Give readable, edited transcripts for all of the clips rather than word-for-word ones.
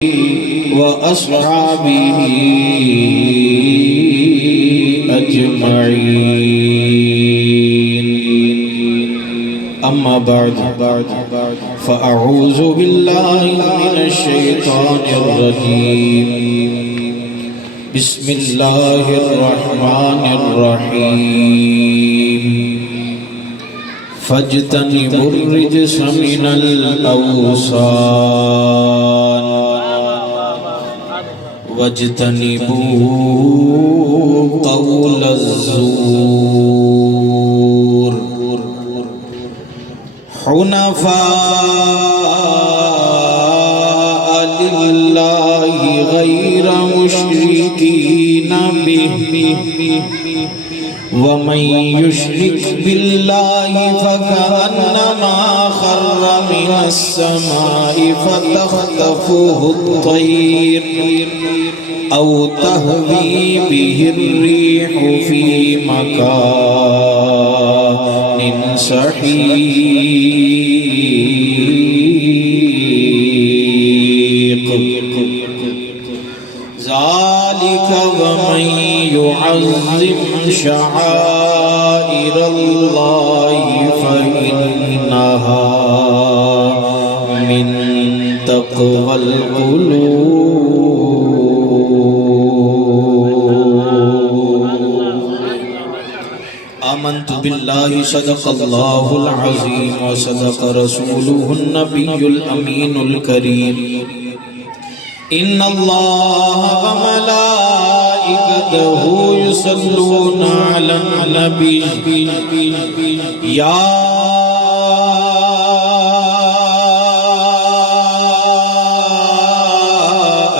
وأصحابه أجمعين. أما بعد فأعوذ بالله من الشيطان الرجيم. بسم الله الرحمن الرحيم. فاجتنبوا الرجس من الأوثان واجتنبوا قول الزور حنفاء لله غير مشركين به ومن يشرك بالله فكأنما خر من السماء فتخطفه الطير أو تهوي به الريح في مكان سحيق. ذلك ومن يعظم شعائر الله فإنها من تقوى القلوب. آمنت بالله صدق الله العظيم وصدق رسوله النبي الأمين الكريم. إن الله وملائكته يصلون على النبي يا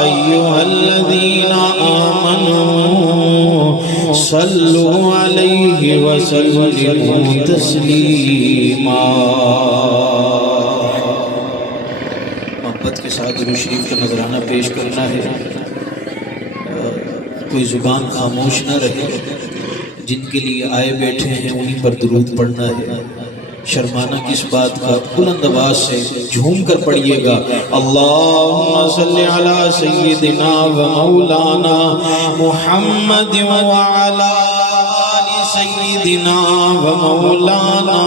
أيها الذين آمنوا صلوا عليه وسلموا تسليما. کے ساتھ درود شریف کا نذرانہ پیش کرنا ہے. کوئی زبان خاموش نہ رہے. جن کے لیے آئے بیٹھے ہیں انہی پر درود پڑھنا ہے. شرمانا کس بات کا؟ بلند آواز سے جھوم کر پڑھیے گا. اللہم صلی علی سیدنا و مولانا محمد وعلی سیدنا و مولانا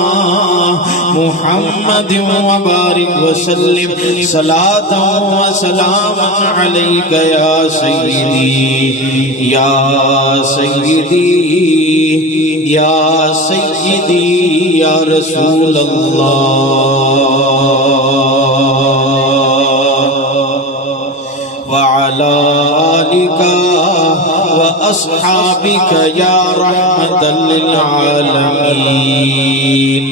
محمد وبارک وسلم صلاۃ و سلام علیک یا سیدی یا سیدی یا سیدی یا رسول اللہ وعلی آلک وأصحابك يا رحمة للعالمين.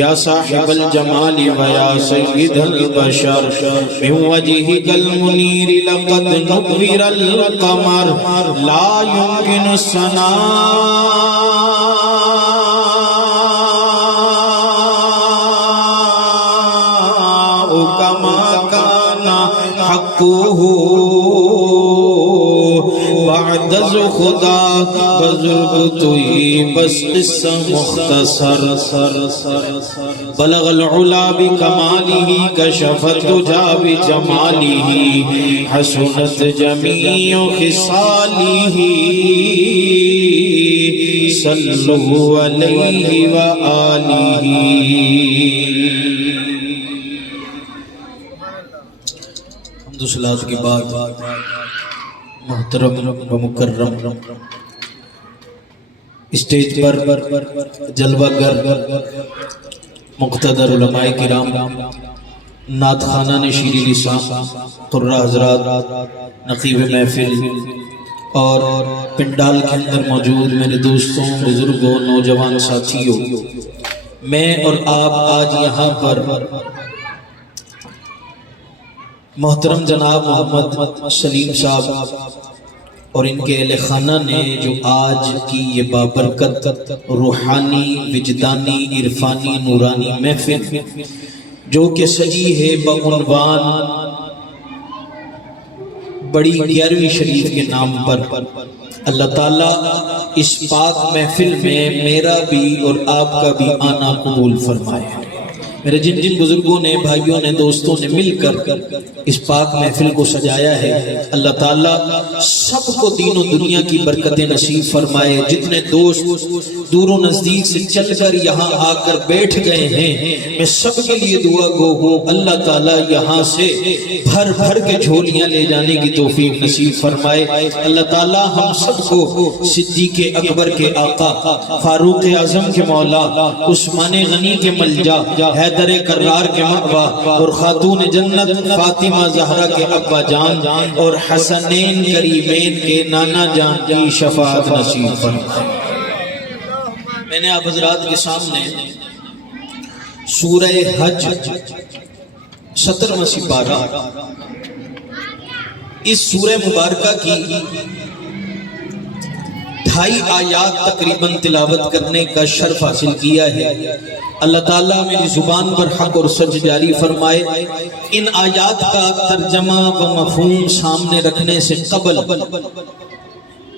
يا صاحب الجمال ويا سيد البشر من وجهك المنير لقد نور القمر لا يمكن الثناء كما كان حقه بعد از خدا بزرگ توئی بس قصہ مختصر. بلغ العلا بکمالہ کشف الدجا بجمالہ حسنت جمیع خصالہ صلو علیہ وآلہ. حمد و صلاۃ کے بعد محترم و مکرم اسٹیج پر جلوہ گر مقتدر علماء کرام، نعت خوانان شیریں لسان، قراء حضرات، نقیب محفل اور پنڈال کے اندر موجود میرے دوستوں، بزرگوں، نوجوان ساتھیوں، میں اور آپ آج یہاں پر محترم جناب محمد سلیم صاحب اور ان کے اہل خانہ نے جو آج کی یہ بابرکت روحانی، وجدانی، عرفانی، نورانی محفل جو کہ سجی ہے بعنوان بڑی 11ویں شریف کے نام پر، اللہ تعالیٰ اس پاک محفل میں میرا بھی اور آپ کا بھی آنا قبول فرمائے. میرے جن جن بزرگوں نے، بھائیوں نے، دوستوں نے مل کر اس پاک محفل کو سجایا ہے، اللہ تعالیٰ سب کو دین و دنیا کی برکتیں نصیب فرمائے۔ جتنے دوست دور و نزدیک سے چل کر یہاں آ کر بیٹھ گئے ہیں، میں سب کے لیے دعا گو ہوں، اللہ تعالیٰ یہاں سے بھر بھر کے جھولیاں لے جانے کی توفیق نصیب فرمائے۔ اللہ تعالیٰ ہم سب کو صدیق اکبر کے آقا، فاروق اعظم کے مولا، عثمان غنی کے ملجا، حیدر کرار کے مأوا، اور خاتون جنت فاطمہ زہرا کے ابا جان اور حسنین کریمین کے نانا جان کی شفاعت نصیب فرمائے۔ میں نے آپ حضرات کے سامنے سورہ حج 17واں سپارہ، اس سورہ مبارکہ کی 2.5 آیات تقریباً تلاوت کرنے کا شرف حاصل کیا ہے۔ اللہ تعالیٰ میری زبان پر حق اور سچ جاری فرمائے۔ ان آیات کا ترجمہ و مفہوم سامنے رکھنے سے قبل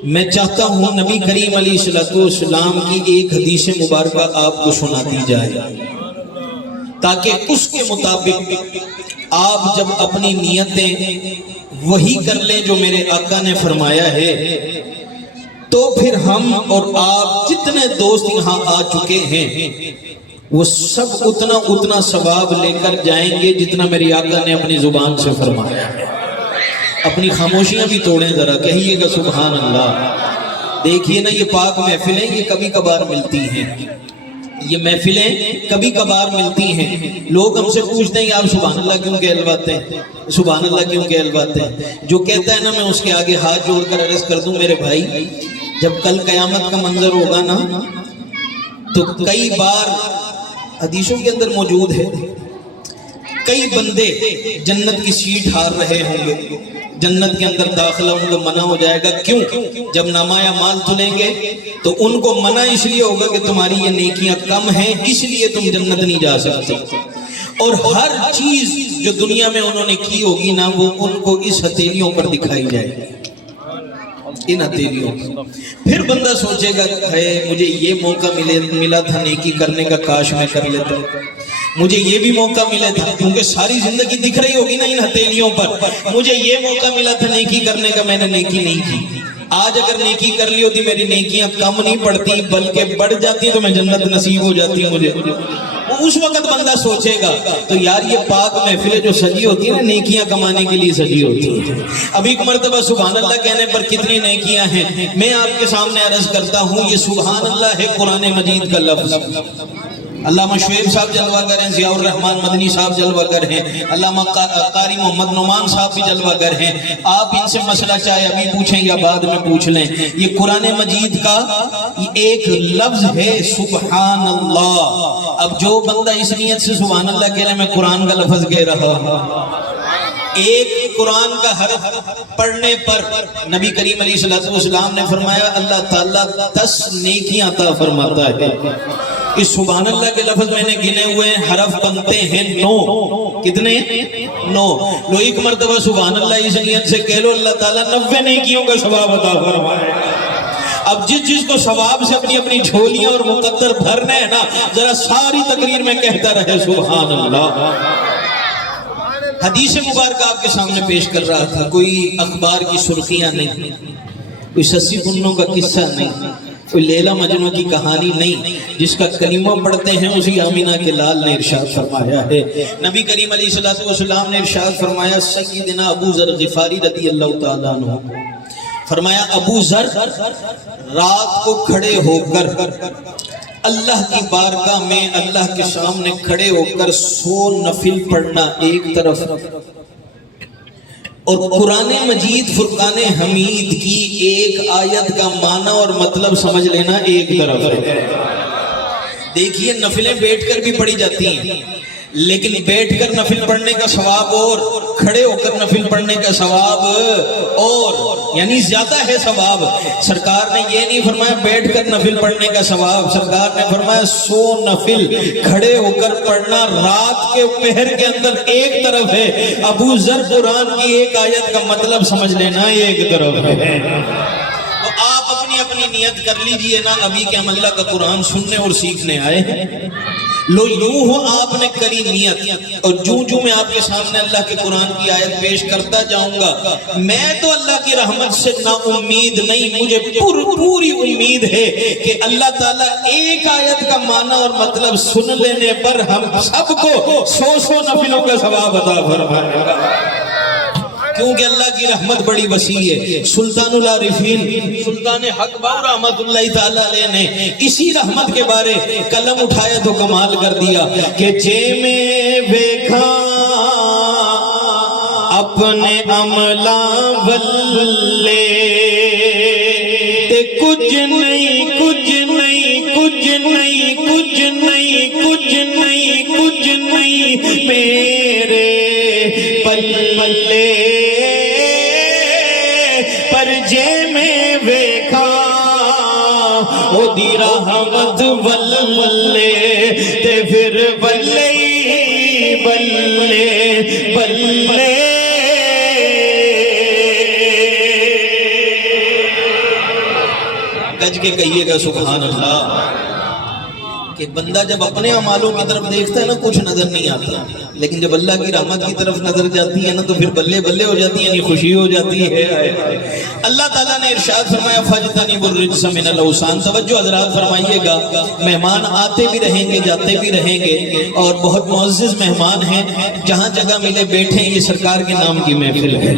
میں چاہتا ہوں نبی کریم علیہ السلام کی ایک حدیث مبارکہ آپ کو سنا دی جائے، تاکہ اس کے مطابق آپ جب اپنی نیتیں وہی کر لیں جو میرے آقا نے فرمایا ہے، تو پھر ہم اور آپ جتنے دوست یہاں آ چکے ہیں وہ سب اتنا ثواب لے کر جائیں گے جتنا میری آقا نے اپنی زبان سے فرمایا ہے۔ اپنی خاموشیاں بھی توڑیں، ذرا کہیے گا سبحان اللہ۔ دیکھیے نا، یہ پاک محفلیں یہ کبھی کبھار ملتی ہیں، یہ محفلیں کبھی کبھار ملتی ہیں۔ لوگ ہم سے پوچھتے ہیں کہ آپ سبحان اللہ کیوں کہلواتے ہیں، سبحان اللہ کیوں کہلواتے ہیں؟ جو کہتا ہے نا، میں اس کے آگے ہاتھ جوڑ کر عرض کر دوں، میرے بھائی جب کل قیامت کا منظر ہوگا نا، تو کئی بار حدیثوں کے اندر موجود ہے، کئی بندے جنت کی سیٹ ہار رہے ہوں گے، جنت کے اندر داخلہ ان کو منع ہو جائے گا۔ کیوں؟ جب نامہ مال تلیں گے تو ان کو منع اس لیے ہوگا کہ تمہاری یہ نیکیاں کم ہیں، اس لیے تم جنت نہیں جا سکتے۔ اور ہر چیز جو دنیا میں انہوں نے کی ہوگی نا، وہ ان کو اس ہتھیلیوں پر دکھائی جائے گی، ان ہتھیلیوں پر۔ پھر بندہ سوچے گا ہے مجھے یہ موقع ملا تھا نیکی کرنے کا، کاش میں کر لیتا، مجھے یہ بھی موقع ملا تھا، کیونکہ ساری زندگی دکھ رہی ہوگی نا ان ہتھیلیوں پر، مجھے یہ موقع ملا تھا نیکی کرنے کا، میں نے نیکی نہیں کی۔ آج اگر نیکی کر لی ہوتی، میری نیکیاں کم نہیں پڑتی بلکہ بڑھ جاتی، تو میں جنت نصیب ہو جاتی مجھے۔ اس وقت بندہ سوچے گا۔ تو یار یہ پاک محفلیں جو سجی ہوتی ہیں نا، نیکیاں کمانے کے لیے سجی ہوتی ہیں۔ اب ایک مرتبہ سبحان اللہ کہنے پر کتنی نیکیاں ہیں، میں آپ کے سامنے عرض کرتا ہوں۔ یہ سبحان اللہ ہے قرآن مجید کا لفظ۔ علامہ شعیب صاحب جلوہ گر ہیں، ضیاء الرحمن مدنی صاحب جلوہ گر ہیں، علامہ قاری محمد نعمان صاحب بھی جلوہ گر ہیں۔ آپ ان سے مسئلہ چاہے ابھی پوچھیں یا بعد میں پوچھ لیں، یہ قرآن مجید کا ایک لفظ ہے سبحان اللہ۔ اب جو بندہ اس نیت سے سبحان اللہ کہہ رہے، میں قرآن کا لفظ کہہ رہا ہوں، ایک قرآن کا حرف پڑھنے پر نبی کریم علیہ السلام نے فرمایا اللہ تعالیٰ 10 نیکیاں عطا فرماتا ہے۔ اس سبحان اللہ کے لفظ میں نے گنے ہوئے ہیں، حرف بنتے ہیں 9۔ کتنے؟ 9۔ لو ایک مرتبہ سبحان اللہ اس نیت سے کہہ لو، اللہ تعالیٰ 90 نیکیوں کا ثواب عطا فرمائے۔ اب جس کو ثواب سے اپنی جھولیاں اور مقدر بھرنے ہیں نا، ذرا ساری تقریر میں کہتا رہے سبحان اللہ۔ حدیث مبارکہ آپ کے سامنے پیش کر رہا تھا، کوئی اخبار کی سرخیاں نہیں، کوئی سسی پنوں کا قصہ نہیں، کوئی لیلا مجنوں کی کہانی نہیں، جس کا کلمہ پڑھتے ہیں اسی آمینہ کے لال نے ارشاد فرمایا ہے۔ نبی کریم علیہ السلام نے ارشاد فرمایا، سیدنا ابو ذر غفاری رضی اللہ تعالیٰ عنہ فرمایا، ابو ذر رات کو کھڑے ہو کر اللہ کی بارگاہ میں اللہ کے سامنے کھڑے ہو کر 100 نفل پڑھنا ایک طرف، اور قرآن مجید فرقان حمید کی ایک آیت کا معنی اور مطلب سمجھ لینا ایک طرف ہے۔ دیکھیے نفلیں بیٹھ کر بھی پڑھی جاتی ہیں، لیکن بیٹھ کر نفل پڑھنے کا ثواب اور کھڑے ہو کر نفل پڑھنے کا ثواب اور، یعنی زیادہ ہے ثواب۔ سرکار نے یہ نہیں فرمایا بیٹھ کر نفل پڑھنے کا ثواب، سرکار نے فرمایا 100 نفل کھڑے ہو کر پڑھنا رات کے پہر کے اندر ایک طرف ہے، ابو ذر قرآن کی ایک آیت کا مطلب سمجھ لینا ایک طرف ہے۔ تو آپ اپنی نیت کر لیجئے نا، ابھی کہ ہم اللہ کا قرآن سننے اور سیکھنے آئے ہیں۔ لو یوں ہو آپ نے کری نیت، اور جو میں آپ کے سامنے اللہ کے قرآن کی آیت پیش کرتا جاؤں گا، میں تو اللہ کی رحمت سے نا امید نہیں، مجھے پوری امید ہے کہ اللہ تعالیٰ ایک آیت کا معنی اور مطلب سن لینے پر ہم سب کو 100 نفلوں کا ثواب عطا فرمائے گا، کیونکہ اللہ کی رحمت بڑی وسیع ہے۔ سلطان العارفین سلطان حق باؤ رحمت اللہ تعالیٰ علیہ نے اسی رحمت کے بارے قلم اٹھایا تو کمال کر دیا کہ جے میں ویکھا اپنے عملہ ولے تے کچھ نہیں کچھ نہیں کچھ نہیں کچھ نہیں کچھ نہیں کچھ نہیں میرے پلے پر جے میں ویکھا او دی رحمت ولے تے پھر بلے بلے بلے گج کے کہیے گا سبحان اللہ۔ کہ بندہ جب اپنے اعمالوں کی طرف دیکھتا ہے نا کچھ نظر نہیں آتا، لیکن جب اللہ کی رحمت کی طرف نظر جاتی ہے نا تو پھر بلے بلے ہو جاتی ہے، یعنی خوشی ہو جاتی ہے۔ اللہ تعالیٰ نے ارشاد فرمایا فَاجْتَنِبُوا الرِّجْسَ مِنَ الْأَوْثَانِ۔ توجہ حضرات فرمائیے گا، مہمان آتے بھی رہیں گے جاتے بھی رہیں گے، اور بہت معزز مہمان ہیں، جہاں جگہ ملے بیٹھیں، یہ سرکار کے نام کی محفل ہے،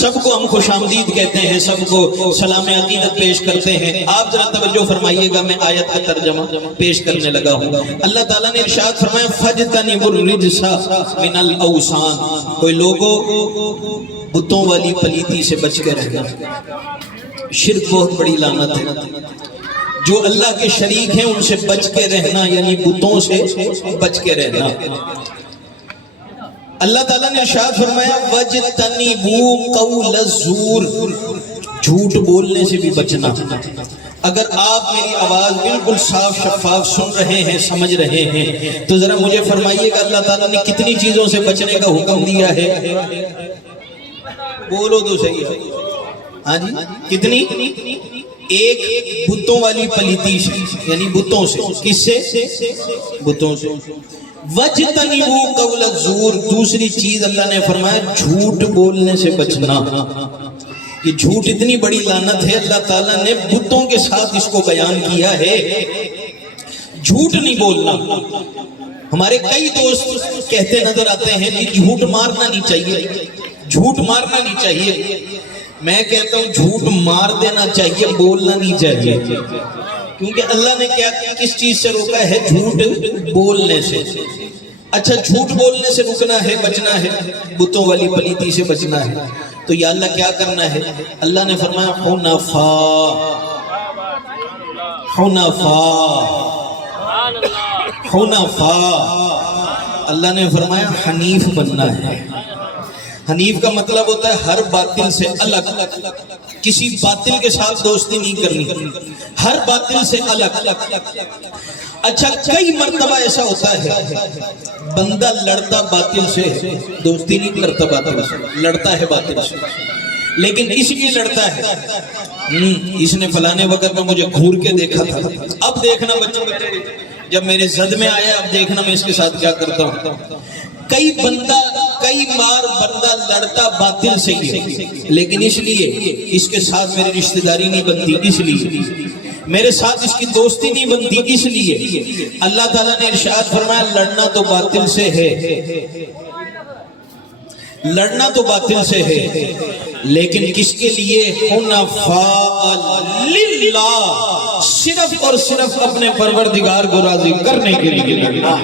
سب کو ہم خوش آمدید کہتے ہیں، سب کو سلام عقیدت پیش کرتے ہیں۔ آپ ذرا توجہ فرمائیے گا، میں آیت کا ترجمہ پیش کرنے لگا ہوں۔ اللہ تعالیٰ نے ارشاد فرمایا فَاجْتَنِبُوا الرِّجْسَ مِنَ الْأَوْثَانِ، کوئی لوگوں بتوں والی پلیتی سے بچ کے رہنا۔ شرک بہت بڑی لعنت ہے، جو اللہ کے شریک ہیں ان سے بچ کے رہنا، یعنی بتوں سے بچ کے رہنا۔ اللہ تعالیٰ نے ارشاد فرمایا وَاجْتَنِبُوا قَوْلَ الزُّورِ، جھوٹ بولنے سے بھی بچنا۔ اگر آپ میری آواز بالکل صاف شفاف سن رہے ہیں، سمجھ رہے ہیں، تو ذرا مجھے فرمائیے گا اللہ تعالیٰ نے کتنی چیزوں سے بچنے کا حکم دیا ہے؟ بولو تو صحیح ہے، ہاں جی کتنی؟ ایک بتوں والی پلیتی سے، یعنی بتوں سے۔ کس سے؟ بتوں سے۔ وَاجْتَنِبُوا قَوْلَ الزُّورِ، دوسری چیز اللہ نے فرمایا جھوٹ بولنے سے بچنا۔ یہ جھوٹ اتنی بڑی لعنت ہے، اللہ تعالیٰ نے بتوں کے ساتھ اس کو بیان کیا ہے۔ جھوٹ نہیں بولنا۔ ہمارے کئی دوست کہتے نظر آتے ہیں کہ جھوٹ مارنا نہیں چاہیے، جھوٹ مارنا نہیں چاہیے۔ میں کہتا ہوں جھوٹ مار دینا چاہیے، بولنا نہیں چاہیے، کیونکہ اللہ نے کیا کس چیز سے روکا ہے؟ جھوٹ بولنے سے۔ اچھا جھوٹ بولنے سے رکنا ہے، بچنا ہے، بتوں والی پلیتی سے بچنا ہے، تو یا اللہ کیا کرنا ہے؟ اللہ نے فرمایا حنفاء، حنفاء، حنفاء۔ اللہ نے فرمایا حنیف بننا ہے۔ حنیف کا مطلب ہوتا ہے ہر باطل سے الگ، کسی باطل کے ساتھ دوستی نہیں کرنی، ہر باطل سے الگ۔ اچھا کئی مرتبہ ایسا ہوتا ہے بندہ لڑتا باطل سے، دوستی نہیں کرتا باطل سے، لڑتا ہے باطل سے، لیکن اس لیے لڑتا ہے اس نے فلانے وقت میں مجھے گھور کے دیکھا تھا، اب دیکھنا بچوں جب میرے زد میں آیا، اب دیکھنا میں اس کے ساتھ کیا کرتا ہوں۔ کئی بار بندہ لڑتا باطل سے ہی، لیکن اس لیے اس کے ساتھ میری رشتہ داری نہیں بنتی، اس لیے میرے ساتھ اس کی دوستی نہیں بنتی، اس لیے اللہ تعالیٰ نے ارشاد فرمایا لڑنا تو باطل سے ہے، لڑنا تو باطل سے ہے، لیکن کس کے لیے؟ حنفاء للہ، صرف اور صرف اپنے پروردگار کو راضی کرنے کے لیے لڑنا۔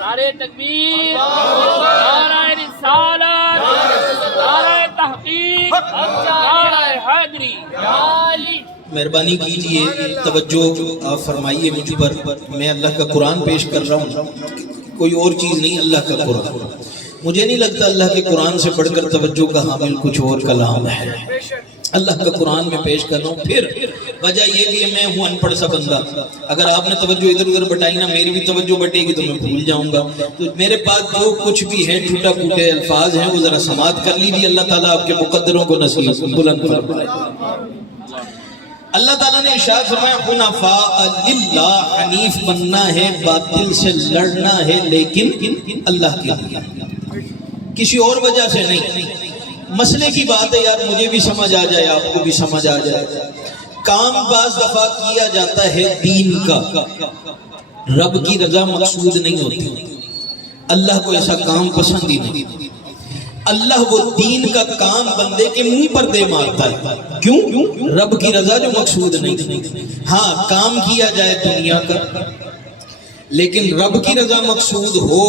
نعرہ تکبیر، نعرہ رسالت، نعرہ تحقیق، نعرہ حیدری۔ مہربانی کیجئے توجہ آپ فرمائیے مجھ پر، میں اللہ کا قرآن پیش کر رہا ہوں، کوئی اور چیز نہیں، اللہ کا قرآن۔ مجھے نہیں لگتا اللہ کے قرآن سے بڑھ کر توجہ کا حامل کچھ اور کلام ہے۔ اللہ کا قرآن میں پیش کر رہا ہوں، پھر وجہ یہ بھی میں ہوں ان پڑھ سا بندہ، اگر آپ نے توجہ ادھر ادھر بٹائی نا، میری بھی توجہ بٹے گی تو میں بھول جاؤں گا، تو میرے پاس جو کچھ بھی ہے ٹوٹا پھوٹے الفاظ ہیں وہ ذرا سماعت کر لیجیے، اللہ تعالیٰ آپ کے مقدروں کو نصیب بلند فرمائے۔ اللہ تعالیٰ نے ارشاد فرمایا حنفاء للہ، حنیف بننا ہے، باطل سے لڑنا ہے، لیکن اللہ کے لیے، کسی اور وجہ سے نہیں۔ مسئلے کی بات ہے یار، مجھے بھی سمجھ آ جائے، آپ کو بھی سمجھ آ جائے۔ کام بعض دفعہ کیا جاتا ہے دین کا، رب کی رضا مقصود نہیں ہوتی، اللہ کو ایسا کام پسند ہی نہیں۔ اللہ وہ دین کا کام بندے کے منہ پر دے مارتا ہے، کیوں؟ رب کی رضا جو مقصود نہیں۔ ہاں کام کیا جائے دنیا کا، لیکن رب کی رضا مقصود ہو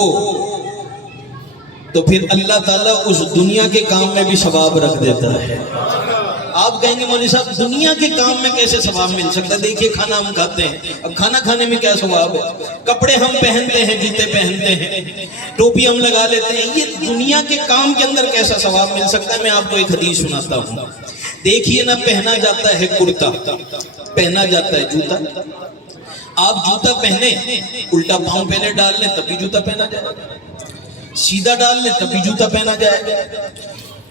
تو پھر اللہ تعالیٰ اس دنیا کے کام میں بھی ثواب رکھ دیتا ہے۔ آپ کہیں گے مولوی صاحب دنیا کے کام میں کیسے ثواب مل سکتا ہے؟ دیکھیے کھانا ہم کھاتے ہیں، اب کھانا کھانے میں کیا ثواب ہے؟ کپڑے ہم پہنتے ہیں، جوتے پہنتے ہیں، ٹوپی ہم لگا لیتے ہیں، یہ دنیا کے کام کے اندر کیسا ثواب مل سکتا ہے؟ میں آپ کو ایک حدیث سناتا ہوں۔ دیکھیے نا، پہنا جاتا ہے کرتا، پہنا جاتا ہے جوتا، آپ جوتا پہنے الٹا پاؤں پہلے ڈال لیں تب بھی جوتا پہنا جائے، سیدھا ڈال لیں تب بھی جوتا پہنا جائے۔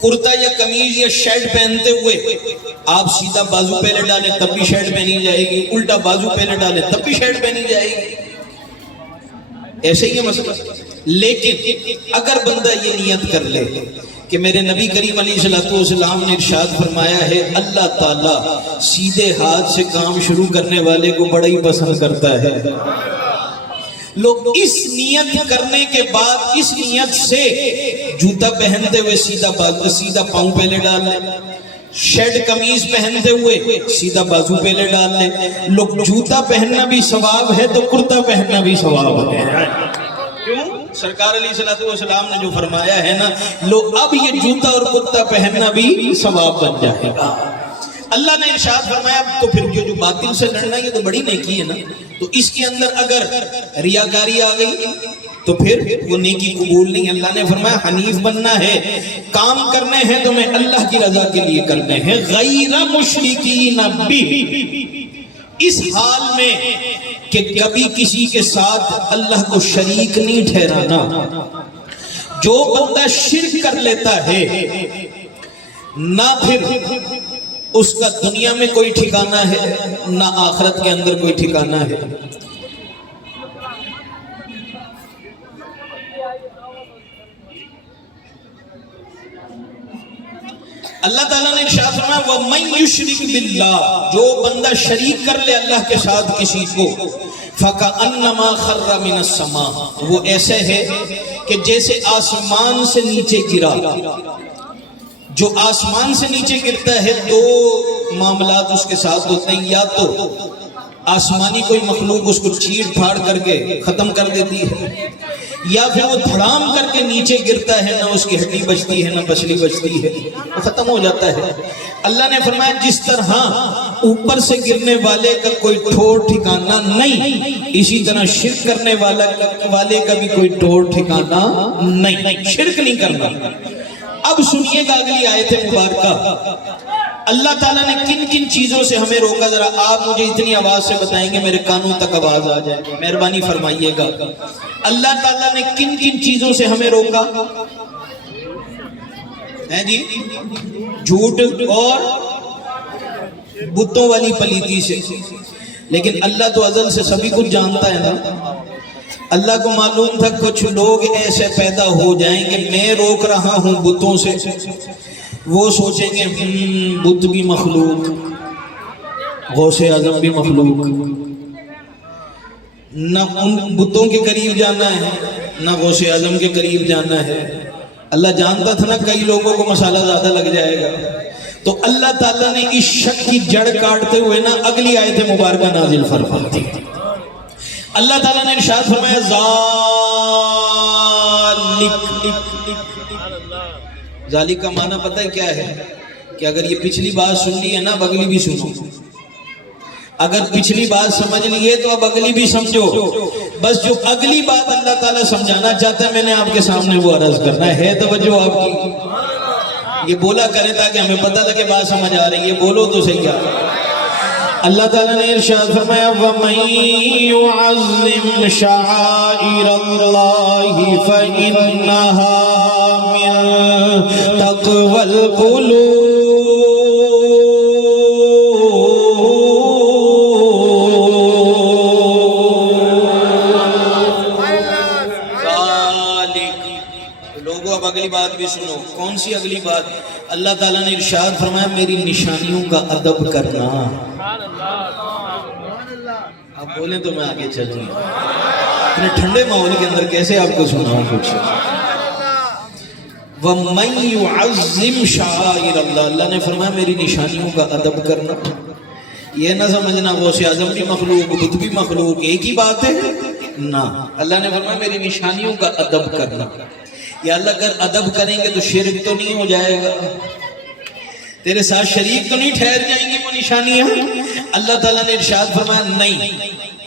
کرتا یا قمیض یا شرٹ پہنتے ہوئے آپ سیدھا بازو پہلے ڈالیں تب بھی شرٹ پہنی جائے گی، الٹا بازو پہلے ڈالیں تب بھی شرٹ پہنی جائے گی، ایسے ہی ہے مسئلہ۔ لیکن اگر بندہ یہ نیت کر لے کہ میرے نبی کریم علیہ السلام نے ارشاد فرمایا ہے اللہ تعالیٰ سیدھے ہاتھ سے کام شروع کرنے والے کو بڑا ہی پسند کرتا ہے، لوگ اس نیت کرنے کے بعد اس نیت سے جوتا پہنتے ہوئے سیدھا پاؤں پہلے ڈال لیں، شرٹ قمیض پہنتے ہوئے سیدھا بازو پہلے ڈال لیں۔ لوگ جوتا پہننا بھی ثواب ہے تو کرتا پہننا بھی ثواب ہے، کیوں؟ سرکار علیہ السلام نے جو فرمایا ہے نا، لو اب یہ جوتا اور کرتا پہننا بھی ثواب بن جائے گا۔ اللہ نے ارشاد فرمایا تو پھر جو باطل سے لڑنا یہ تو بڑی نیکی ہے نا، تو اس کے اندر اگر ریاکاری آ گئی تو پھر وہ نیکی قبول نہیں۔ اللہ نے فرمایا حنیف بننا ہے، کام کرنے ہیں تو میں اللہ کی رضا کے لیے کرنے ہیں، غیر مشرکین بھی، اس حال میں کہ کبھی کسی کے ساتھ اللہ کو شریک نہیں ٹھہرانا۔ جو بندہ شرک کر لیتا ہے نہ پھر اس کا دنیا میں کوئی ٹھکانہ ہے نہ آخرت کے اندر کوئی ٹھکانہ ہے۔ اللہ تعالیٰ نے ارشاد فرمایا وَمَن يُشْرِكْ بِاللَّهِ، جو بندہ شریک کر لے اللہ کے ساتھ کسی کو، فَكَأَنَّمَا خَرَّ مِنَ السَّمَاءِ، وہ ایسے ہے کہ جیسے آسمان سے نیچے گرا۔ جو آسمان سے نیچے گرتا ہے دو معاملات اس کے ساتھ ہوتے ہیں، یا تو آسمانی کوئی مخلوق اس کو چیر پھاڑ کر کے ختم کر دیتی ہے، یا پھر وہ دھڑام کر کے نیچے گرتا ہے، نہ اس کی ہڈی بچتی ہے نہ پسلی بچتی ہے، وہ ختم ہو جاتا ہے۔ اللہ نے فرمایا جس طرح اوپر سے گرنے والے کا کوئی ٹھور ٹھکانہ نہیں، اسی طرح شرک کرنے والے کا بھی کوئی ٹھور ٹھکانہ نہیں، شرک نہیں کرنا۔ اب سنیے گا اگلی آیت مبارکہ، اللہ تعالیٰ نے کن کن چیزوں سے ہمیں روکا، ذرا آپ مجھے اتنی آواز سے بتائیں گے میرے کانوں تک آواز آ جائے، مہربانی فرمائیے گا۔ اللہ تعالیٰ نے کن کن چیزوں سے ہمیں روکا ہے جی؟ جھوٹ اور بتوں والی پلیتی سے، لیکن اللہ تو ازل سے سبھی کچھ جانتا ہے نا۔ اللہ کو معلوم تھا کچھ لوگ ایسے پیدا ہو جائیں گے، میں روک رہا ہوں بتوں سے، وہ سوچیں گے بت بھی مخلوق، غوث اعظم بھی مخلوق، نہ ان بتوں کے قریب جانا ہے نہ غوث اعظم کے قریب جانا ہے۔ اللہ جانتا تھا نا کئی لوگوں کو مسالہ زیادہ لگ جائے گا، تو اللہ تعالیٰ نے اس شک کی جڑ کاٹتے ہوئے نا اگلی آیت مبارکہ نازل فرما دی۔ اللہ تعالیٰ نے ارشاد فرمایا ذالک کا معنی پتہ ہے کیا ہے؟ کہ اگر یہ پچھلی بات سن لی ہے نا اب اگلی بھی سنو، اگر پچھلی بات سمجھ لی ہے تو اب اگلی بھی سمجھو۔ بس جو اگلی بات اللہ تعالیٰ سمجھانا چاہتا ہے میں نے آپ کے سامنے وہ عرض کرنا ہے، توجہ آپ کی، یہ بولا کریں تاکہ ہمیں پتہ لگے بات سمجھ آ رہی ہے، بولو تو صحیح کیا۔ اللہ تعالیٰ نے ارشاد فرمایا وَمَن يُعَظِّمْ شَعَائِرَ اللَّهِ فَإِنَّهَا مِن تَقْوَى الْقُلُوبِ، کون سی اگلی بات؟ اللہ تعالیٰ نے ارشاد فرمایا میری نشانیوں کا ادب کرنا. آپ بولیں تو میں آگے چلوں گا. اتنے ٹھنڈے ماحول کے اندر کیسے آپ کو سناؤں کچھ. وَمَن يُعَظِّمْ شَعَائِرَ اللَّهِ، اللہ نے فرمایا میری نشانیوں کا ادب کرنا. یہ نہ سمجھنا غوث اعظم بھی مخلوق بدھ بھی مخلوق ایک ہی بات ہے نہ. اللہ نے فرمایا میری نشانیوں کا ادب کرنا. یا اللہ اگر ادب کریں گے تو شرک تو نہیں ہو جائے گا، تیرے ساتھ شریک تو نہیں ٹھہر جائیں گی وہ نشانیاں. اللہ تعالیٰ نے ارشاد فرمایا نہیں،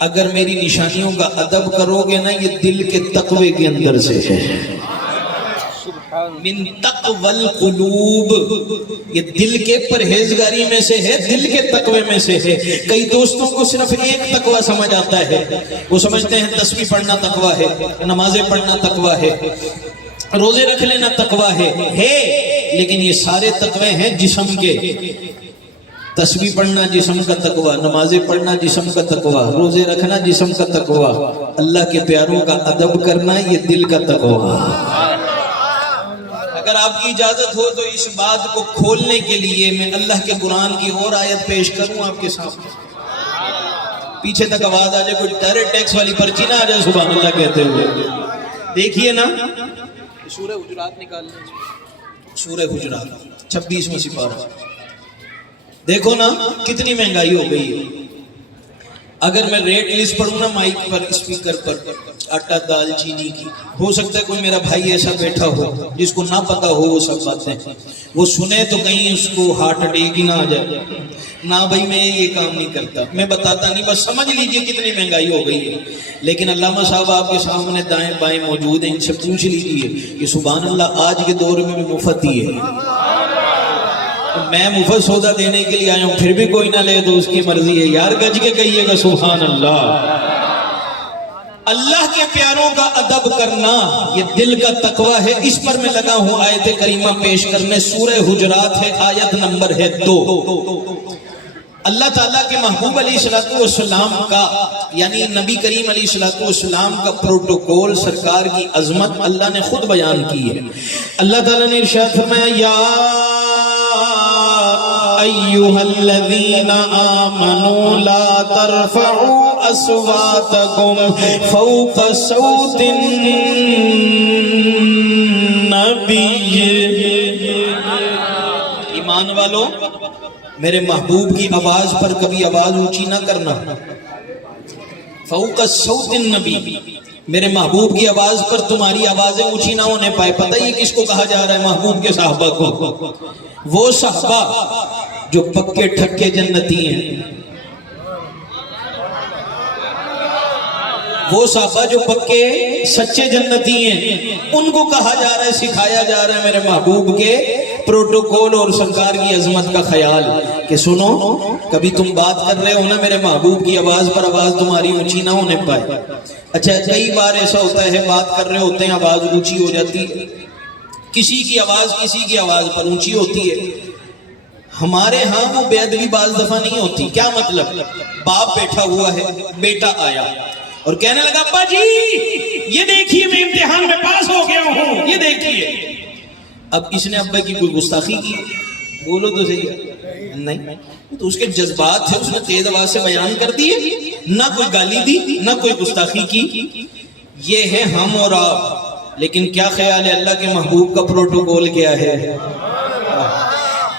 اگر میری نشانیوں کا ادب کرو گے نا یہ دل کے تقوی کے اندر سے ہے. من تقوی القلوب، یہ دل کے پرہیزگاری میں سے ہے، دل کے تقوی میں سے ہے. کئی دوستوں کو صرف ایک تقوی سمجھ آتا ہے، وہ سمجھتے ہیں تسبیح پڑھنا تقوی ہے، نمازیں پڑھنا تقوی ہے، روزے رکھ لینا تقوی ہے. لیکن یہ سارے تقوی ہیں جسم کے. تسبیح پڑھنا جسم کا تقوی، نمازیں پڑھنا جسم کا تقوی، روزے رکھنا جسم کا تقوی، اللہ کے پیاروں کا ادب کرنا یہ دل کا تقوی. اگر آپ کی اجازت ہو تو اس بات کو کھولنے کے لیے میں اللہ کے قرآن کی اور آیت پیش کروں آپ کے سامنے. پیچھے تک آواز آ جائے، کوئی ڈائریکٹ ٹیکس والی پرچی نہ آ جائے سبحان اللہ کہتے ہوئے. دیکھیے نا سورہ حجرات نکال لیں، سورہ حجرات 26واں سپارہ. دیکھو نا کتنی مہنگائی ہو گئی ہے. اگر میں ریٹ لسٹ پڑھوں نا مائک پر اسپیکر پر، آٹا دال چینی کی، ہو سکتا ہے کوئی میرا بھائی ایسا بیٹھا ہو جس کو نہ پتا ہو وہ سب باتیں، وہ سنے تو کہیں اس کو ہارٹ اٹیک ہی نہ آ جائے. نہ بھائی میں یہ کام نہیں کرتا، میں بتاتا نہیں، بس سمجھ لیجئے کتنی مہنگائی ہو گئی ہے. لیکن علامہ صاحب آپ کے سامنے دائیں بائیں موجود ہیں، ان سے پوچھ لیجئے کہ سبحان اللہ آج کے دور میں بھی مفت ہی ہے. میں مفت سودا دینے کے لیے آیا ہوں، پھر بھی کوئی نہ لے تو اس کی مرضی ہے. یار گج کے کہیے گا سبحان اللہ. اللہ کے پیاروں کا ادب کرنا یہ دل کا تقوی ہے. اس پر میں لگا ہوں آیت کریمہ پیش کرنے. سورہ حجرات ہے، آیت نمبر ہے 2. اللہ تعالیٰ کے محبوب علیہ السلام کا یعنی نبی کریم علیہ السلام کا پروٹوکول، سرکار کی عظمت اللہ نے خود بیان کی ہے. اللہ تعالیٰ نے ارشاد فرمایا یا ایھا الذین آمنوا لا ترفعوا اصواتکم فوق صوت النبی. ایمان والو میرے محبوب کی آواز پر کبھی آواز اونچی نہ کرنا. فوق صوت النبی، میرے محبوب کی آواز پر تمہاری آوازیں اونچی نہ ہونے پائے. پتہ یہ کس کو کہا جا رہا ہے؟ محبوب کے صحابہ کو. وہ صحابہ جو پکے ٹھکے جنتی ہیں، وہ صحابہ جو پکے سچے جنتی ہیں، ان کو کہا جا رہا ہے، سکھایا جا رہا ہے میرے محبوب کے پروٹوکول اور سرکار کی عظمت کا خیال کہ سنو کبھی تم بات کر رہے ہو نا میرے محبوب کی آواز پر آواز تمہاری اونچی نہ ہونے پائے. اچھا کئی بار ایسا ہوتا ہے بات کر رہے ہوتے ہیں آواز اونچی ہو جاتی ہے، کسی کی آواز کسی کی آواز پر اونچی ہوتی ہے. ہمارے ہاں وہ بے ادبی بعض دفعہ نہیں ہوتی. کیا مطلب؟ باپ بیٹھا ہوا ہے، بیٹا آیا اور کہنے لگا ابا جی یہ دیکھیے میں امتحان میں پاس ہو گیا ہوں، یہ دیکھیے. اب اس نے ابا کی کوئی گستاخی کی؟ بولو تو صحیح. نہیں، تو اس کے جذبات تھے، اس نے تیز آواز سے بیان کر دیے، نہ کوئی گالی دی نہ کوئی گستاخی کی. یہ ہے ہم اور آپ. لیکن کیا خیال ہے اللہ کے محبوب کا پروٹوکول کیا ہے؟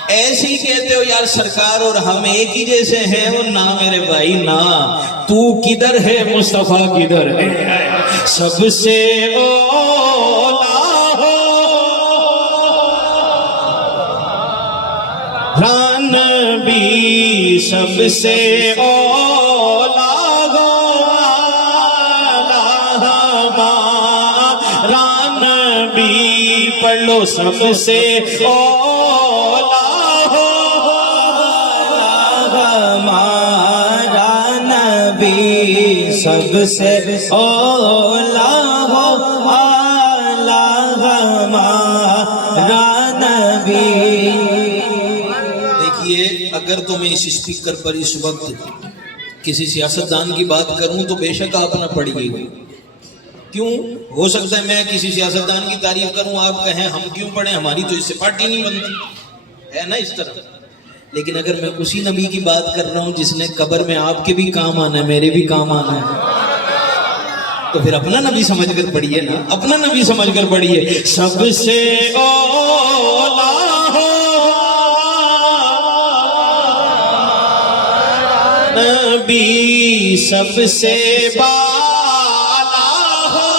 ایسے ہی کہتے ہو یار سرکار اور ہم ایک ہی جیسے ہیں. وہ نہ میرے بھائی نہ. تو کدھر ہے مصطفیٰ کدھر ہے؟ سب سے اولا ہو نبی، سب سے اولا ہو ہمارا نبی. پڑھ لو سب سے اولا ہمارا نبی، سب سے اولا ہو اعلیٰ ہمارا نبی. دیکھیے اگر تو میں اس اسپیکر پر اس وقت کسی سیاستدان کی بات کروں تو بے شک آپ نہ پڑھیے گا کیوں؟ ہو سکتا ہے میں کسی سیاستدان کی تعریف کروں، آپ کہیں ہم کیوں پڑھیں، ہماری تو اس سے پارٹی نہیں بنتی ہے نا، اس طرح۔ لیکن اگر میں اسی نبی کی بات کر رہا ہوں جس نے قبر میں آپ کے بھی کام آنا ہے، میرے بھی کام آنا ہے، تو پھر اپنا نبی سمجھ کر پڑھیے نا، اپنا نبی سمجھ کر پڑھیے۔ سب سے اولا ہو نبی، سب سے بالا ہو۔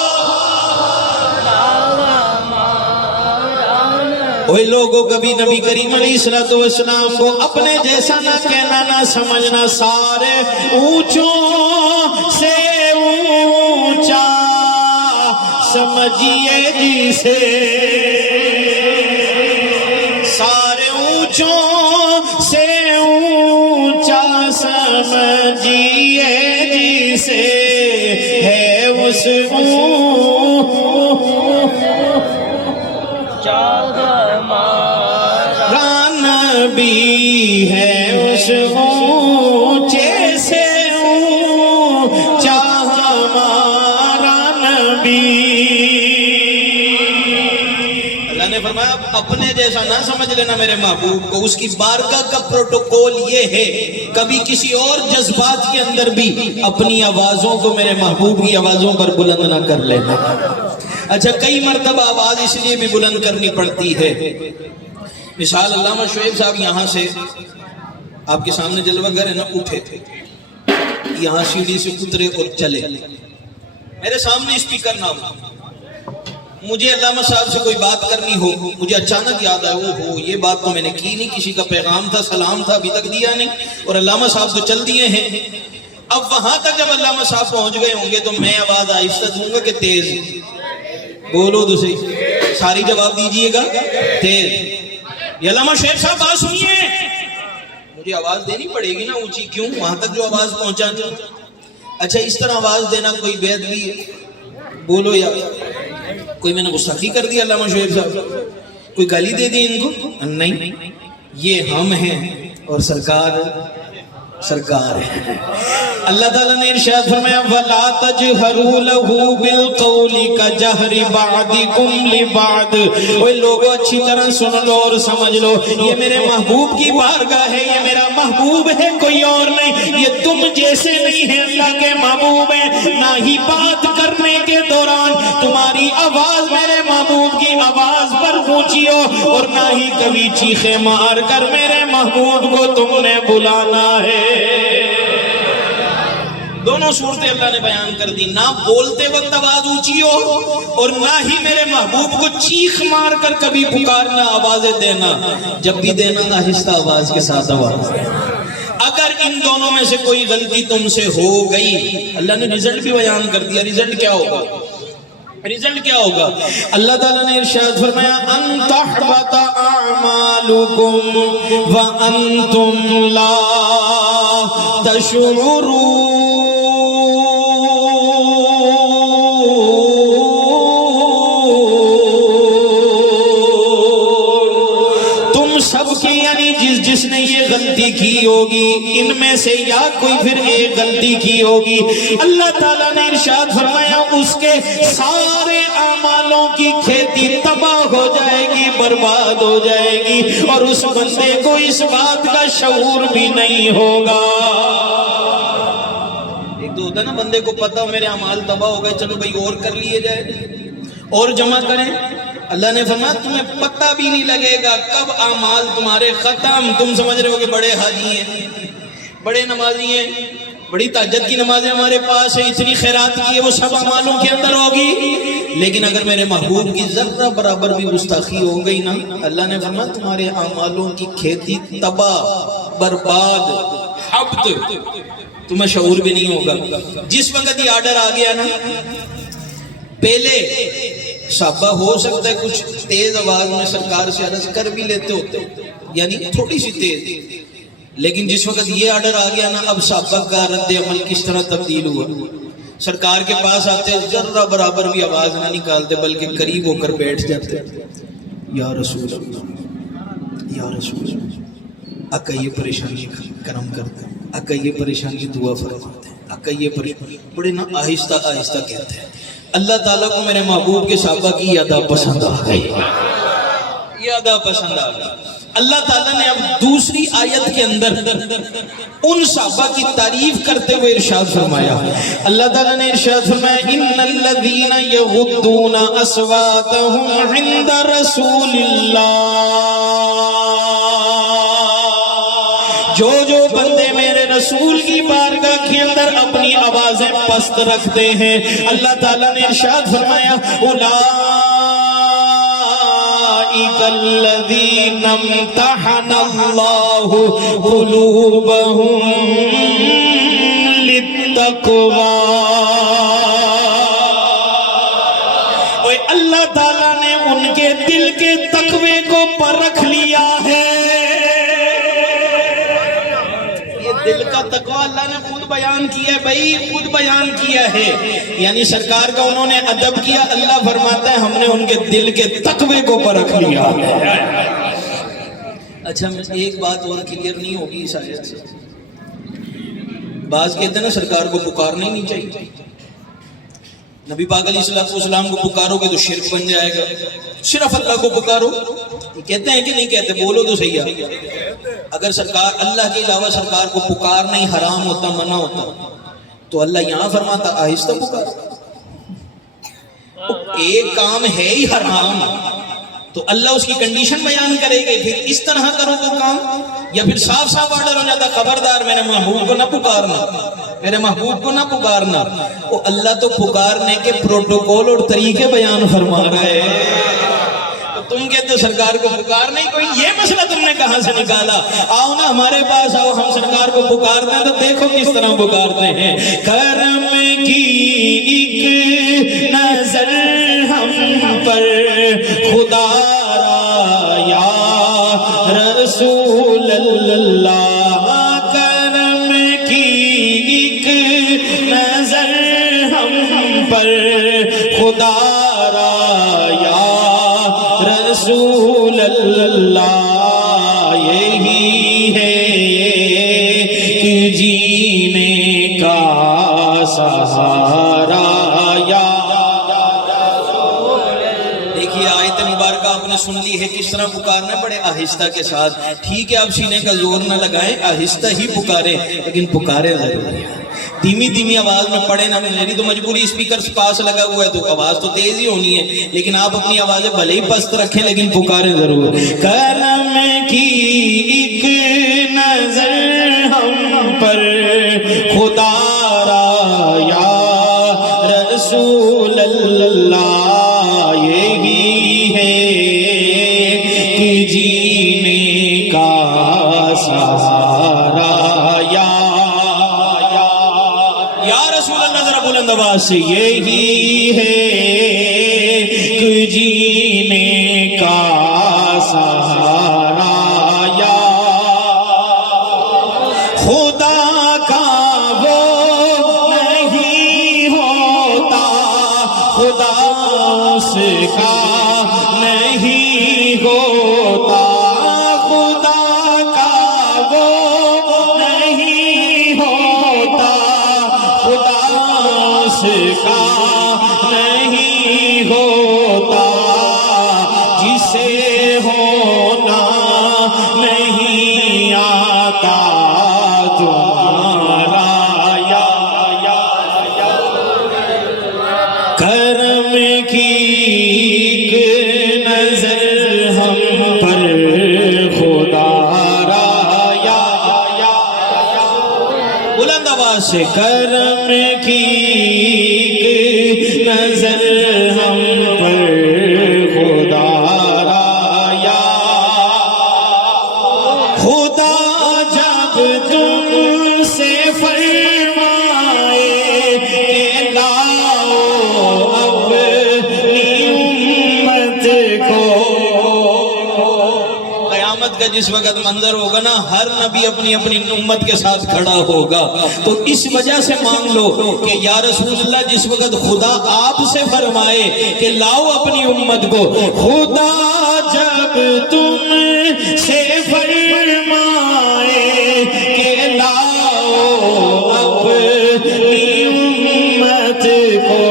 اوے لوگوں، کبھی نبی کریم علیہ السلام کو اپنے جیسا نہ کہنا، نہ سمجھنا، سارے اونچوں سے اونچا سمجھیے جسے، سارے اونچوں سے اونچا سمجھیے جسے، ہے اس نبی، ہے اس اونچے سے اونچا ہمارا نبی۔ اللہ نے فرمایا اپنے جیسا نہ سمجھ لینا میرے محبوب کو، اس کی بارگاہ کا پروٹوکول یہ ہے کبھی کسی اور جذبات کے اندر بھی اپنی آوازوں کو میرے محبوب کی آوازوں پر بلند نہ کر لینا۔ اچھا، کئی مرتبہ آواز اس لیے بھی بلند کرنی پڑتی ہے۔ مثال، علامہ شعیب صاحب یہاں سے آپ کے سامنے جلوہ گر ہے نا، اٹھے تھے، یہاں سیڑھی سے اترے اور چلے، میرے سامنے اسپیکر نہ ہو، مجھے علامہ صاحب سے کوئی بات کرنی ہو، مجھے اچانک یاد آیا، او ہو یہ بات تو میں نے کی نہیں، کسی کا پیغام تھا، سلام تھا، ابھی تک دیا نہیں، اور علامہ صاحب تو چل دیے ہیں۔ اب وہاں تک جب علامہ صاحب پہنچ گئے ہوں گے تو میں آواز آہستہ دوں گا کہ تیز؟ بولو تو صحیح، ساری جواب دیجئے گا، تیز۔ یہ علامہ شعیب صاحب بات سنیے، مجھے آواز دینی پڑے گی نا اونچی، کیوں؟ وہاں تک جو آواز پہنچا جائے۔ اچھا، اس طرح آواز دینا کوئی بے ادبی ہے؟ بولو، یا کوئی میں نے گستاخی کر دی علامہ شعیب صاحب، کوئی گالی دے دی ان کو؟ نہیں، یہ ہم ہیں اور سرکار ہے۔ اللہ تعالیٰ نے ارشاد فرمایا وَلَا تَجْهَرُوا لَهُ بِالْقَوْلِ كَجَهْرِ بَعْضِكُمْ لِبَعْضٍ۔ اوہ لوگوں، اچھی طرح سن لو اور سمجھ لو، یہ میرے محبوب کی بارگاہ ہے، یہ میرا محبوب ہے، کوئی اور نہیں، یہ تم جیسے نہیں ہیں، اللہ کے محبوب ہیں۔ نہ ہی بات کرنے کے دوران تمہاری آواز میرے محبوب کی آواز پر اونچی ہو، اور نہ ہی کبھی چیخیں مار کر میرے محبوب کو تم نے بلانا ہے۔ دونوں صورتیں اللہ نے بیان کر دی، نہ بولتے وقت آواز اونچی ہو، اور نہ ہی میرے محبوب کو چیخ مار کر کبھی پکارنا، آوازیں دینا، جب بھی دینا آہستہ آواز کے ساتھ آواز۔ اگر ان دونوں میں سے کوئی غلطی تم سے ہو گئی، اللہ نے رزلٹ بھی بیان کر دیا، رزلٹ کیا ہوگا؟ رزلٹ کیا ہوگا؟ اللہ تعالیٰ نے ارشاد فرمایا ان تحبط اعمالکم وانتم لا تشعرون۔ تم سب کی، یعنی جس نے یہ غلطی کی ہوگی ان میں سے، یا کوئی پھر ایک غلطی کی ہوگی، اللہ تعالیٰ نے ارشاد فرمایا اس کے سارے اعمالوں کی کھیتی تباہ ہو جائے گی، برباد ہو جائے گی، اور اس بندے کو اس بات کا شعور بھی نہیں ہوگا۔ ایک تو ہوتا ہے نا بندے کو پتہ ہو میرے اعمال تباہ ہو گئے، چلو بھائی اور کر لیے جائے، اور جمع کریں۔ اللہ نے فرمایا تمہیں پتہ بھی نہیں لگے گا کب اعمال تمہارے ختم۔ تم سمجھ رہے ہو کہ بڑے حاجی ہیں، بڑے نمازی ہیں، بڑی تہجد کی نمازیں ہمارے پاس ہیں، اتنی خیرات کی ہے، وہ سب اعمالوں کے اندر ہوگی، لیکن اگر میرے محبوب کی ذرہ برابر بھی گستاخی ہو گئی نا، اللہ نے فرمایا تمہارے اعمالوں کی کھیتی تباہ، برباد، حبط، تمہیں شعور بھی نہیں ہوگا۔ جس وقت یہ آرڈر آ گیا نا، پہلے صحابہ ہو سکتا ہے کچھ تیز آواز میں سرکار سے عرض کر بھی لیتے ہوتے، یعنی تھوڑی سی تیز، لیکن جس وقت یہ آرڈر آ گیا نا، اب صحابہ کا رد عمل کس طرح تبدیل ہوا۔ سرکار کے پاس آتے ذرہ برابر بھی آواز نہ نکالتے، بلکہ قریب ہو کر بیٹھ جاتے، یا رسول اللہ، یا رسول اللہ، آقا یہ پریشانی کرم کرتے ہیں، آقا یہ پریشانی دعا فرماتے ہیں، آقا یہ پریشانی، بڑے نا آہستہ آہستہ کہتے ہیں۔ اللہ تعالیٰ کو میرے محبوب کے صحابہ کی یہ ادا پسند آ گئی، یہ ادا پسند آ گئی۔ اللہ تعالیٰ نے اب دوسری آیت کے اندر ان صحابہ کی تعریف کرتے ہوئے ارشاد فرمایا، اللہ تعالیٰ نے ارشاد فرمایا ان الذین یغضون اصواتهم عند رسول اللہ، جو بندے میرے رسول کی بارگاہ کے اندر اپنی آوازیں پست رکھتے ہیں، اللہ تعالیٰ نے ارشاد فرمایا اولئک الذین امتحن اللہ قلوبہم للتقوی، اللہ تعالیٰ نے ان کے دل کے تقوی کو پرکھ لیا ہے۔ دل کا تقوی اللہ نے خود بیان کیا ہے بھائی، خود بیان کیا ہے، یعنی سرکار کا انہوں نے ادب کیا، اللہ فرماتا ہے ہم نے ان کے دل کے تقوی کو پرکھ لیا ہے۔ اچھا ایک بات اور کلیئر نہیں ہوگی اس آیت سے، بعض کہتے ہیں نا سرکار کو پکارنا ہی نہیں چاہیے، نبی پاک علیہ السلام کو پکارو گے تو شرک بن جائے گا، صرف اللہ کو پکارو، کہتے ہیں کہ نہیں کہتے؟ بولو تو صحیح ہے۔ اگر سرکار اللہ کے علاوہ سرکار کو پکارنا ہی حرام ہوتا، منع ہوتا، تو اللہ یہاں فرماتا آہستہ پکار۔ ایک کام ہے ہی حرام تو اللہ اس کی کنڈیشن بیان کرے گے، پھر اس طرح کرو وہ کام، یا پھر صاف صاف آرڈر ہو جاتا خبردار میرے محبوب کو نہ پکارنا، میرے محبوب کو نہ پکارنا۔ وہ اللہ تو پکارنے کے پروٹوکول اور طریقے بیان فرما رہا ہے، تم کہتے ہو سرکار کو پکارنے کوئی، یہ مسئلہ تم نے کہاں سے نکالا؟ آؤ نا ہمارے پاس آؤ، ہم سرکار کو پکارتے ہیں تو دیکھو کس طرح پکارتے ہیں۔ کرم کی ایک نظر ہم پر خدا را یا رسول اللہ، کرم کی ایک نظر ہم پر خدا را یا رسول اللہ، یہی ہے کہ جینے کا سہارا یا۔ دیکھیے آیت مبارکہ آپ نے سن لی ہے کس طرح پکارنا ہے، بڑے آہستہ کے ساتھ۔ ٹھیک ہے آپ سینے کا زور نہ لگائیں، آہستہ ہی پکاریں، لیکن پکاریں ضرور، دھیمی دھیمی آواز میں پڑھیں نہ، میری تو مجبوری اسپیکر پاس لگا ہوا ہے تو آواز تو تیز ہی ہونی ہے، لیکن آپ اپنی آوازیں بھلے ہی پست رکھیں لیکن پکاریں ضرور۔ کرم کی ایک نظر ہم پر خدا را یا رسول اللہ، یہی ہے کہ جینے کا سہارا یا رسول اللہ، ذرا بلند آواز سے، یہی ہے کہ جینے کا سہارا یا خدا کا وہ نہیں ہوتا، خدا اس کا نہیں ہوتا، خدا کا وہ نہیں ہوتا، خدا اس کا نہیں ہوتا، جسے ہونا نہیں آتا تمہارا یا کرم کی ایک نظر ہم پر خدا را یا بلند آواز سے، کرم کی ایک نظر ہم پر خدا را یا خدا، جب تم سے فرمائے کہ لاؤ اپنی امت کو، قیامت کا جس وقت منظر ہوگا نا، ہر نبی اپنی اپنی امت کے ساتھ کھڑا ہوگا، تو اس وجہ سے مان لو کہ یا رسول اللہ جس وقت خدا آپ سے فرمائے کہ لاؤ اپنی امت کو، خدا جب تم سے فرمائے کہ لاؤ اپنی امت کو،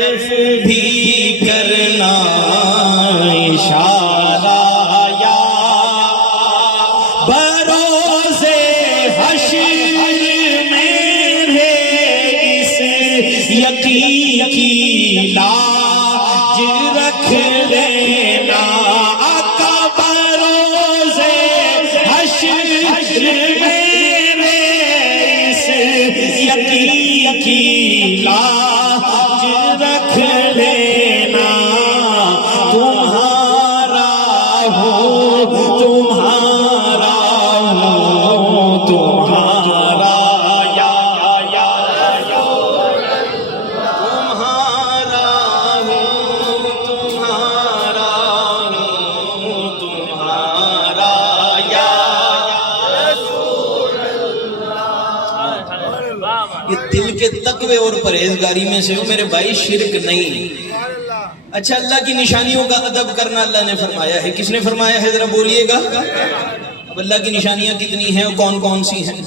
طرف بھی کرنا اشارہ یا بروز حشر میرے اس یقین کی لاج رکھ لینا آقا بروز حشر میرے اس یقین کی لاج رکھ لینا تمہارا ہوں تمہارا ہوں تمہارا یا تمہارا ہوں تمہارا ہوں تمہارا یا یہ دل کے تقوی اور پرہیزگاری میں سے ہو میرے بھائی، شرک نہیں۔ اچھا، اللہ کی نشانیوں کا ادب کرنا اللہ نے فرمایا ہے۔ کس نے فرمایا ہے ذرا بولیے گا؟ اب اللہ کی نشانیاں کتنی ہیں اور کون کون سی ہیں؟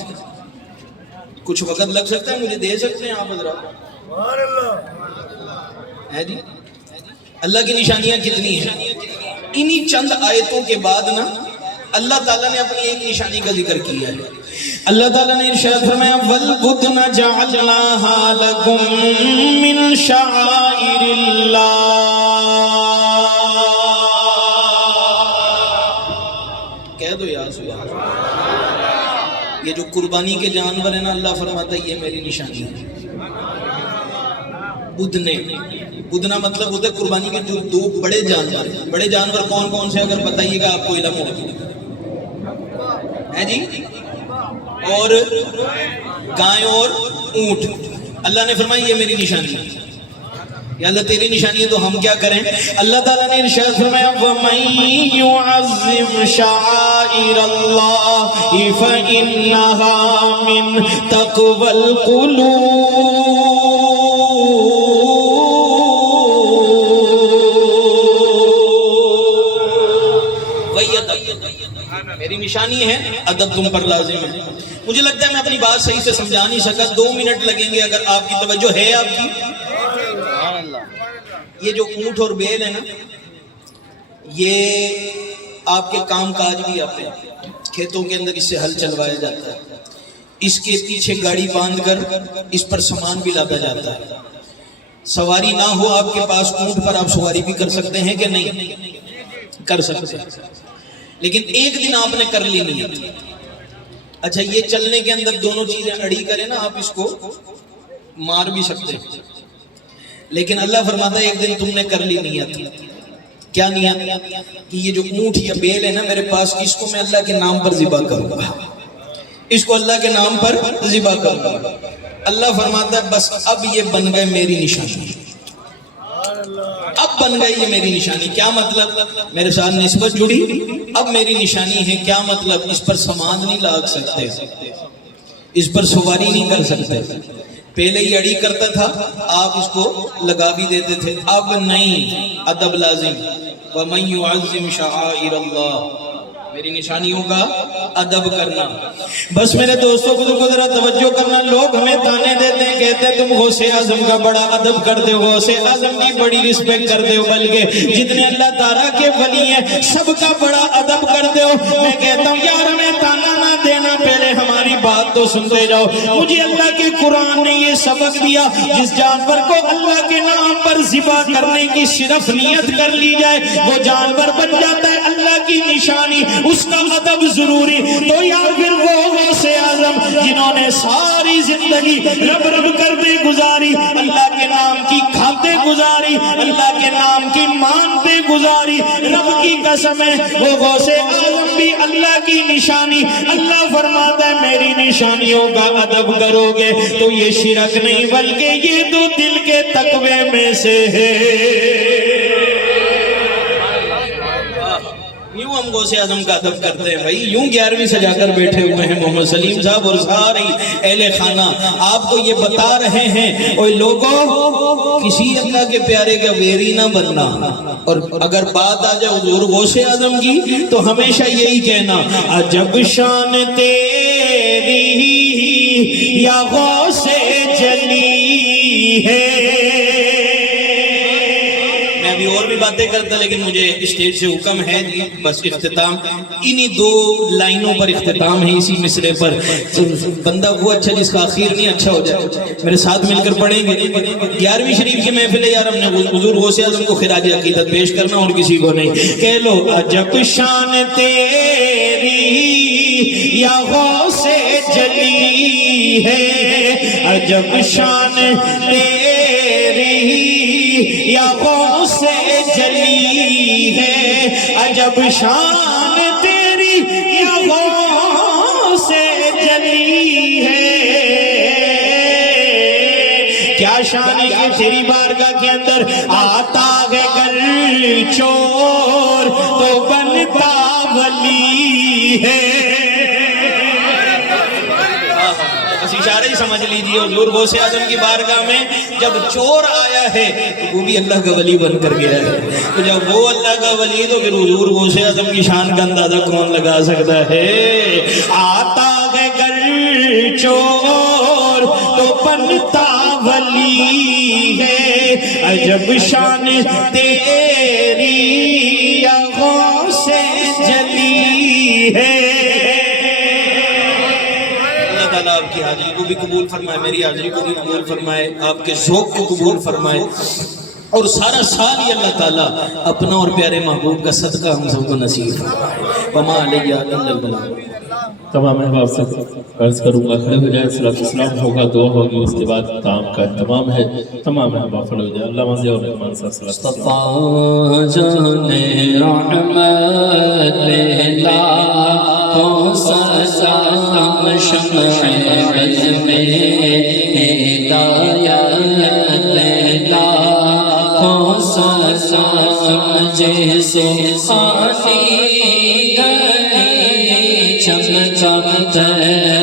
کچھ وقت لگ سکتا ہے، مجھے دے سکتے ہیں آپ حضرات؟ ہے جی، اللہ کی نشانیاں کتنی ہیں؟ انہی چند آیتوں کے بعد نا اللہ تعالیٰ نے اپنی ایک نشانی کا ذکر کیا ہے۔ اللہ تعالیٰ نے ارشاد فرمایا وَالْبُدْنَ جَعَلْنَاهَا لَكُم مِّن شَعَائِرِ اللَّهِ۔ کہہ دو یا سبحان اللہ۔ یہ جو قربانی کے جانور ہیں نا، اللہ فرماتا ہے یہ میری نشانی ہے۔ بدنے، بدنا مطلب ہوتا ہے قربانی کے جو دو بڑے جانور ہیں۔ بڑے جانور کون کون سے اگر بتائیے گا آپ کو علم ہو ہے جی؟ اور گائے اور اونٹ۔ اللہ نے فرمایا یہ میری نشانی ہے۔ یا اللہ تیری نشانی ہے تو ہم کیا کریں؟ اللہ تعالیٰ نے ارشاد فرمایا وَمَن يُعَظِّمْ شَعَائِرَ اللَّهِ فَإِنَّهَا مِن تَقْوَى الْقُلُوبِ۔ میری نشانی ہے، ادب تم پر لازم ہے۔ مجھے لگتا ہے میں اپنی بات صحیح سے سمجھا نہیں سکا، 2 منٹ لگیں گے اگر آپ کی توجہ ہے آپ کی۔ یہ جو اونٹ اور بیل ہے نا، یہ آپ کے کام کاج بھی آتے ہیں، کھیتوں کے اندر اس سے ہل چلوایا جاتا ہے، اس کے پیچھے گاڑی باندھ کر اس پر سامان بھی لادا جاتا ہے۔ سواری نہ ہو آپ کے پاس، اونٹ پر آپ سواری بھی کر سکتے ہیں کہ نہیں؟ کر سکتے ہیں، لیکن ایک دن آپ نے کر لی نہیں۔ اچھا، یہ چلنے کے اندر دونوں چیزیں اڑی کریں نا، آپ اس کو مار بھی سکتے ہیں، لیکن اللہ فرماتا ہے ایک دن تم نے کر لی نیت۔ کیا نیت؟ کہ یہ جو اونٹ یا بیل ہے نا میرے پاس، اس کو میں اللہ کے نام پر ذبح کروں گا، اس کو اللہ کے نام پر ذبح کروں گا۔ اللہ فرماتا ہے بس اب یہ بن گئے میری نشانی، اب بن گئی یہ میری نشانی۔ کیا مطلب؟ میرے ساتھ نسبت جڑی، اب میری نشانی ہے۔ کیا مطلب؟ اس پر سامان نہیں لاگ سکتے، اس پر سواری نہیں کر سکتے۔ پہلے یہ اڑی کرتا تھا، آپ اس کو لگا بھی دیتے تھے، اب نہیں، ادب لازم۔ وَمَن يُعَظِّمْ شَعَائِرَ اللَّهِ، میری نشانیوں کا ادب کرنا۔ بس میرے دوستوں کو ذرا توجہ کرنا، لوگ ہمیں تانے دیتے ہیں، کہتے ہیں تم غوث اعظم کا بڑا ادب کرتے ہو، غوث اعظم کی بڑی رسپیکٹ کرتے ہو، بلکہ جتنے اللہ تعالیٰ کے ولی ہیں سب کا بڑا ادب کرتے ہو۔ میں کہتا ہوں یار ہمیں تانا نہ دینا، پہلے ہماری بات تو سنتے جاؤ۔ مجھے اللہ کے قرآن نے یہ سبق دیا، جس جانور کو اللہ کے نام پر ذبح کرنے کی صرف نیت کر لی جائے وہ جانور بن جاتا ہے اللہ کی نشانی، اس کا ادب ضروری۔ تو یا پھر وہ غوث اعظم جنہوں نے ساری زندگی رب رب کرتے گزاری، اللہ کے نام کی کھاتے گزاری، اللہ کے نام کی مانتے گزاری، رب کی قسم ہے وہ غوث اعظم بھی اللہ کی نشانی۔ اللہ فرماتا ہے میری نشانیوں کا ادب کرو گے تو یہ شرک نہیں بلکہ یہ تو دل کے تقوی میں سے ہے۔ یوں ہم غوث اعظم کا ادب کرتے ہیں بھائی، یوں 11ویں سجا کر بیٹھے ہوئے ہیں محمد سلیم صاحب اور ساری اہل خانہ، آپ کو یہ بتا رہے ہیں اوے لوگوں کسی اللہ کے پیارے کا ویری نہ بننا، اور اگر بات آ جائے حضور غوث اعظم کی تو ہمیشہ یہی کہنا عجب شان تیری یا غوث جلی ہے، میں ابھی اور بھی باتیں کرتا لیکن مجھے اسٹیج سے حکم ہے جی بس اختتام انہی 2 لائنوں پر اختتام ہے اسی مصرے پر بندہ وہ اچھا جس کا آخر نہیں اچھا ہو جائے میرے ساتھ مل کر پڑھیں گے 11ویں شریف کی محفل ہے یار ہم نے حضور غوث اعظم کو خراج عقیدت پیش کرنا اور کسی کو نہیں کہہ لو عجب شان تیری یا غوث جلی ہے عجب شان تیری یا غوث جلی ہے عجب شان تیری یا غوث جلی ہے کیا شان ہے کہ تیری بارگاہ کے اندر آتا ہے گر چور تو بنتا ولی ہے بس اشارہ ہی سمجھ لیجئے حضور غوث اعظم کی بارگاہ میں جب چور آیا ہے تو وہ بھی اللہ کا ولی بن کر گیا ہے تو جب وہ اللہ کا ولی تو پھر حضور غوث اعظم کی شان کا اندازہ کون لگا سکتا ہے آتا ہے گر چور تو بنتا ولی ہے عجب شان تیری یا غوث جلی ہے اللہ آپ کی حاضری کو بھی قبول فرمائے میری حاضری کو بھی قبول فرمائے آپ کے ذوق کو قبول فرمائے اور سارا سال ہی اللہ تعالیٰ اپنا اور پیارے محبوب کا صدقہ ہم سب کو نصیب فرمائے وما علیہ الا البلاغ تمام احباب سے عرض کروں گا کھڑے ہو جائے صلاۃ السلام ہوگا دعا ہوگی اس کے بعد کام کا اہتمام ہے تمام احباب کھڑے ہو جائے اللہ مزید اور رحمان صلی اللہ علیہ وسلم چمچم